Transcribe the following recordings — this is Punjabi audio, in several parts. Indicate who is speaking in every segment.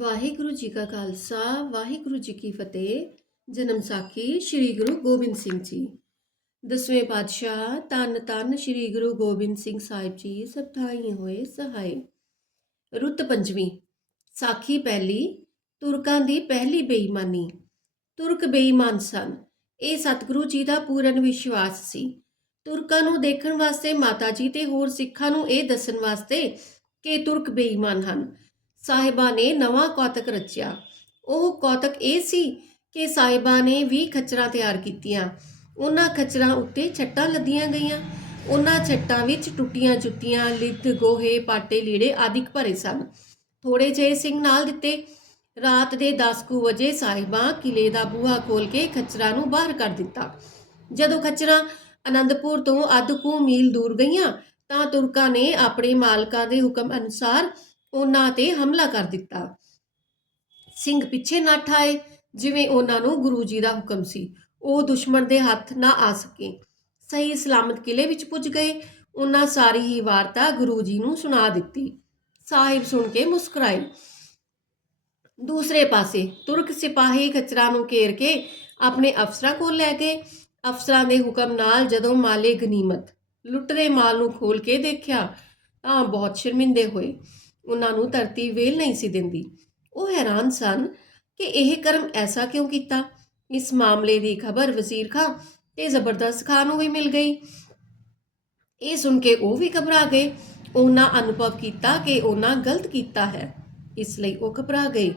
Speaker 1: ਵਾਹਿਗੁਰੂ ਜੀ ਕਾ ਖਾਲਸਾ, ਵਾਹਿਗੁਰੂ ਜੀ ਕੀ ਫਤਿਹ। ਜਨਮ ਸਾਖੀ ਸ੍ਰੀ ਗੁਰੂ ਗੋਬਿੰਦ ਸਿੰਘ ਜੀ। ਦਸਵੇਂ ਪਾਤਸ਼ਾਹ ਤਨ ਤਨ ਸ੍ਰੀ ਗੁਰੂ ਗੋਬਿੰਦ ਸਿੰਘ ਸਾਹਿਬ ਜੀ ਸਭਾਈ ਹੋਏ ਸਹਾਈ। ਰੁੱਤ ਪੰਜਵੀਂ, ਸਾਖੀ ਪਹਿਲੀ, ਤੁਰਕਾਂ ਦੀ ਪਹਿਲੀ ਬੇਈਮਾਨੀ। ਤੁਰਕ ਬੇਈਮਾਨ ਸਨ। ਇਹ ਸਤਿਗੁਰੂ ਜੀ ਦਾ ਪੂਰਨ ਵਿਸ਼ਵਾਸ ਸੀ। ਤੁਰਕਾਂ ਨੂੰ ਦੇਖਣ ਵਾਸਤੇ ਮਾਤਾ ਜੀ ਤੇ ਹੋਰ ਸਿੱਖਾਂ ਨੂੰ ਇਹ ਦੱਸਣ ਵਾਸਤੇ ਕਿ ਤੁਰਕ ਬੇਈਮਾਨ ਹਨ। ਸਾਹਿਬਾਂ ਨੇ ਨਵਾਂ ਕੌਤਕ ਰਚਿਆ। ਉਹ ਕੌਤਕ ਇਹ ਸੀ ਕਿ ਸਾਹਿਬਾਂ ਨੇ 20 ਖੱਚਰਾਂ ਤਿਆਰ ਕੀਤੀਆਂ। ਉਹਨਾਂ ਖੱਚਰਾਂ ਉੱਤੇ ਛੱਟਾਂ ਲੱਦੀਆਂ ਗਈਆਂ। ਉਹਨਾਂ ਛੱਟਾਂ ਵਿੱਚ ਟੁੱਟੀਆਂ ਜੁੱਤੀਆਂ ਲਿੱਦ ਗੋਹੇ, ਪਾਟੇ, ਲੀੜੇ ਆਦਿਕ ਭਰੇ ਸਨ। ਥੋੜੇ ਜਿਹੇ ਸਿੰਘ ਨਾਲ ਦਿੱਤੇ। ਰਾਤ ਦੇ 10 ਕੁ ਵਜੇ ਸਾਹਿਬਾਂ ਕਿਲੇ ਦਾ ਬੂਹਾ ਖੋਲ ਕੇ ਖੱਚਰਾਂ ਨੂੰ ਬਾਹਰ ਕਰ ਦਿੱਤਾ। ਜਦੋਂ ਖੱਚਰਾਂ ਅਨੰਦਪੁਰ ਤੋਂ ਅੱਧ ਕੁ ਮੀਲ ਦੂਰ ਗਈਆਂ, ਤਾਂ ਤੁਰਕਾਂ ਨੇ ਆਪਣੇ ਮਾਲਕਾਂ ਦੇ ਹੁਕਮ ਅਨੁਸਾਰ ਉਹਨਾਂ ਤੇ ਹਮਲਾ ਕਰ ਦਿੱਤਾ। ਸਿੰਘ ਪਿੱਛੇ ਨੱਠ ਆਏ, ਜਿਵੇਂ ਉਹਨਾਂ ਨੂੰ ਗੁਰੂ ਜੀ ਦਾ ਹੁਕਮ ਸੀ। ਉਹ ਦੁਸ਼ਮਣ ਦੇ ਹੱਥ ਨਾ ਆ ਸਕੇ। ਸਹੀ ਸਲਾਮਤ ਕਿਲੇ ਵਿੱਚ ਪੁੱਜ ਗਏ। ਉਹਨਾਂ ਸਾਰੀ ਹੀ ਵਾਰਤਾ ਗੁਰੂ ਜੀ ਨੂੰ ਸੁਣਾ ਦਿੱਤੀ। ਸਾਹਿਬ ਸੁਣ ਕੇ ਮੁਸਕਰਾਏ। ਦੂਸਰੇ ਪਾਸੇ ਤੁਰਕ ਸਿਪਾਹੀ ਖਚਰਾਂ ਨੂੰ ਘੇਰ ਕੇ ਆਪਣੇ ਅਫਸਰਾਂ ਕੋਲ ਲੈ ਗਏ। ਅਫਸਰਾਂ ਦੇ ਹੁਕਮ ਨਾਲ ਜਦੋਂ ਮਾਲੇ ਗਨੀਮਤ ਲੁੱਟਦੇ ਮਾਲ ਨੂੰ ਖੋਲ ਕੇ ਦੇਖਿਆ, ਤਾਂ ਬਹੁਤ ਸ਼ਰਮਿੰਦੇ ਹੋਏ। ਉਹਨਾਂ ਨੂੰ ਧਰਤੀ ਵੇਲ ਨਹੀਂ ਸੀ ਦਿੰਦੀ। ਉਹ ਹੈਰਾਨ ਸਨ ਕਿ ਇਹ ਕਰਮ ਐਸਾ ਕਿਉਂ ਕੀਤਾ? ਇਸ ਮਾਮਲੇ ਦੀ ਖਬਰ ਵਜ਼ੀਰ ਖਾਂ ਤੇ ਜ਼ਬਰਦਸਤ ਖਾਨ ਨੂੰ ਵੀ ਮਿਲ ਗਈ। ਇਹ ਸੁਣ ਕੇ ਉਹ ਵੀ ਘਬਰਾ ਗਏ। ਉਹਨਾਂ ਅਨੁਭਵ ਕੀਤਾ ਕਿ ਉਹਨਾਂ ਗਲਤ ਕੀਤਾ ਹੈ। ਇਸ ਲਈ ਉਹ ਘਬਰਾ ਗਏ।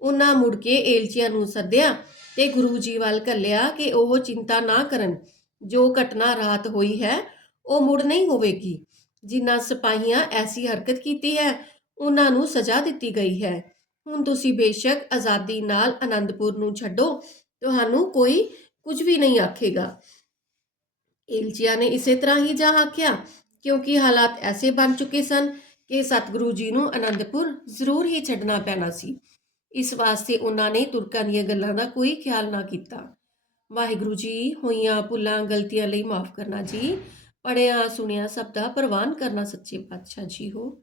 Speaker 1: ਉਹਨਾਂ ਮੁੜ ਕੇ ਏਲਚੀਆਂ ਨੂੰ ਸੱਦਿਆ ਤੇ ਗੁਰੂ ਜੀ ਵੱਲ ਘੱਲਿਆ ਕਿ ਉਹ ਚਿੰਤਾ ਨਾ ਕਰਨ। ਜੋ ਘਟਨਾ ਰਾਤ ਹੋਈ ਹੈ, ਉਹ ਮੁੜ ਨਹੀਂ ਹੋਵੇਗੀ। ਜਿਨ੍ਹਾਂ ਸਿਪਾਹੀਆਂ ਐਸੀ ਹਰਕਤ ਕੀਤੀ ਹੈ ਉਹਨਾਂ ਨੂੰ ਸਜ਼ਾ ਦਿੱਤੀ ਗਈ ਹੈ। ਹੁਣ ਤੁਸੀਂ ਬੇਸ਼ੱਕ ਆਜ਼ਾਦੀ ਨਾਲ ਆਨੰਦਪੁਰ ਨੂੰ ਛੱਡੋ, ਤੁਹਾਨੂੰ ਕੋਈ ਕੁਝ ਵੀ ਨਹੀਂ ਆਖੇਗਾ। ਏਲਚੀਆ ਨੇ ਇਸੇ ਤਰ੍ਹਾਂ ਹੀ ਜਾ ਆਖਿਆ, ਕਿਉਂਕਿ ਹਾਲਾਤ ਐਸੇ ਬਣ ਚੁੱਕੇ ਸਨ ਕਿ ਸਤਿਗੁਰੂ ਜੀ ਨੂੰ ਆਨੰਦਪੁਰ ਜ਼ਰੂਰ ਹੀ ਛੱਡਣਾ ਪੈਣਾ ਸੀ। ਇਸ ਵਾਸਤੇ ਉਹਨਾਂ ਨੇ ਤੁਰਕਾਂ ਦੀਆਂ ਗੱਲਾਂ ਦਾ ਕੋਈ ਖਿਆਲ ਨਾ ਕੀਤਾ। ਵਾਹਿਗੁਰੂ ਜੀ, ਹੋਈਆਂ ਭੁੱਲਾਂ, ਗਲਤੀਆਂ ਲਈ ਮਾਫ ਕਰਨਾ ਜੀ। ਪੜਿਆ ਸੁਣਿਆ, ਸਭ ਦਾ ਪ੍ਰਵਾਨ ਕਰਨਾ ਸੱਚੇ ਪਾਤਸ਼ਾਹ ਜੀ ਹੋ।